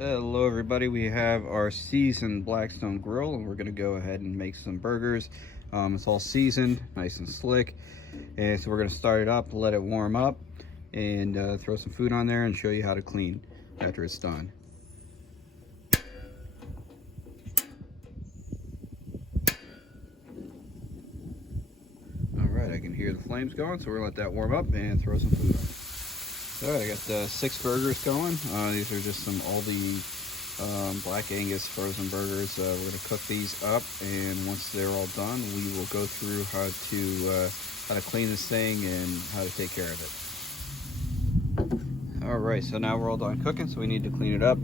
Hello everybody, we have our seasoned Blackstone grill and we're going to go ahead and make some burgers. It's all seasoned, nice and slick, and so we're going to start it up, let it warm up, and throw some food on there and show you how to clean after it's done. Alright, I can hear the flames going, so we're going to let that warm up and throw some food on. Alright, I got 6 burgers going. These are just some Aldi Black Angus frozen burgers. We're going to cook these up, and once they're all done, we will go through how to clean this thing and how to take care of it. Alright, so now we're all done cooking, so we need to clean it up.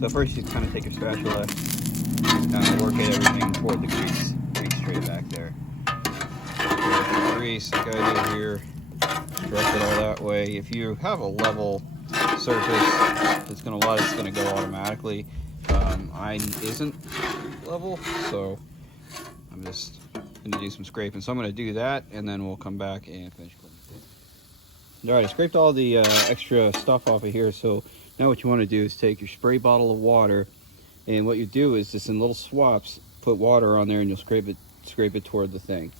So first you just kind of take your spatula, kind of work at everything toward the grease straight back there. Grease, like I do here, direct it all that way. If you have a level surface, it's gonna go automatically. Mine isn't level, so I'm just gonna do some scraping. So I'm gonna do that, and then we'll come back and finish cleaning. All right, I scraped all the extra stuff off of here. So now what you want to do is take your spray bottle of water, and what you do is just in little swaps, put water on there, and you'll scrape it toward the thing.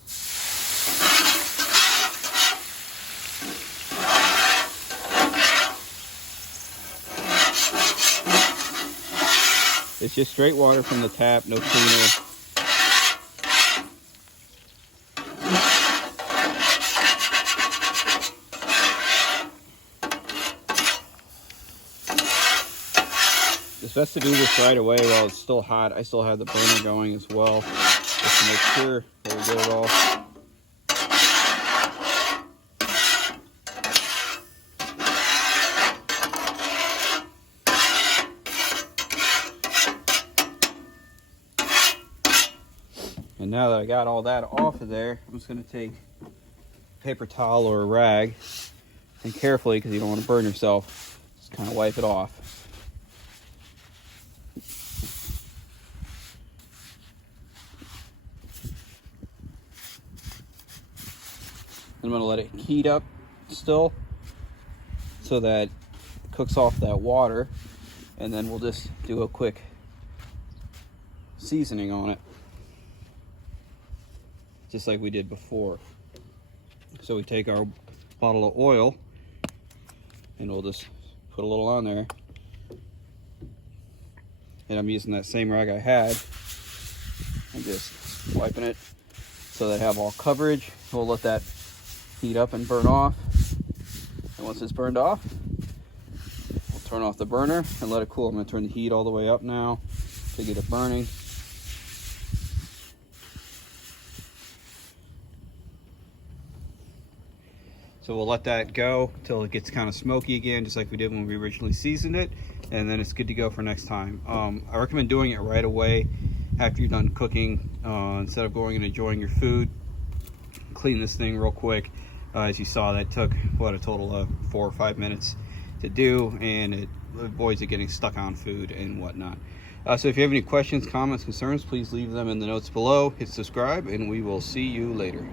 It's just straight water from the tap, no cleaner. It's best to do this right away while it's still hot. I still have the burner going as well, just to make sure that we get it all. And now that I got all that off of there, I'm just going to take a paper towel or a rag, and carefully, because you don't want to burn yourself, just kind of wipe it off. I'm going to let it heat up still so that it cooks off that water, and then we'll just do a quick seasoning on it, just like we did before. So we take our bottle of oil and we'll just put a little on there, and I'm using that same rag I had. I'm just wiping it so that I have all coverage. We'll let that heat up and burn off, and once it's burned off, we'll turn off the burner and let it cool. I'm going to turn the heat all the way up now to get it burning. So we'll let that go until it gets kind of smoky again, just like we did when we originally seasoned it, and then it's good to go for next time. I recommend doing it right away after you're done cooking, instead of going and enjoying your food. Clean this thing real quick. As you saw, that took a total of 4 or 5 minutes to do, and it avoids it getting stuck on food and whatnot. So if you have any questions, comments, concerns, please leave them in the notes below. Hit subscribe, and we will see you later.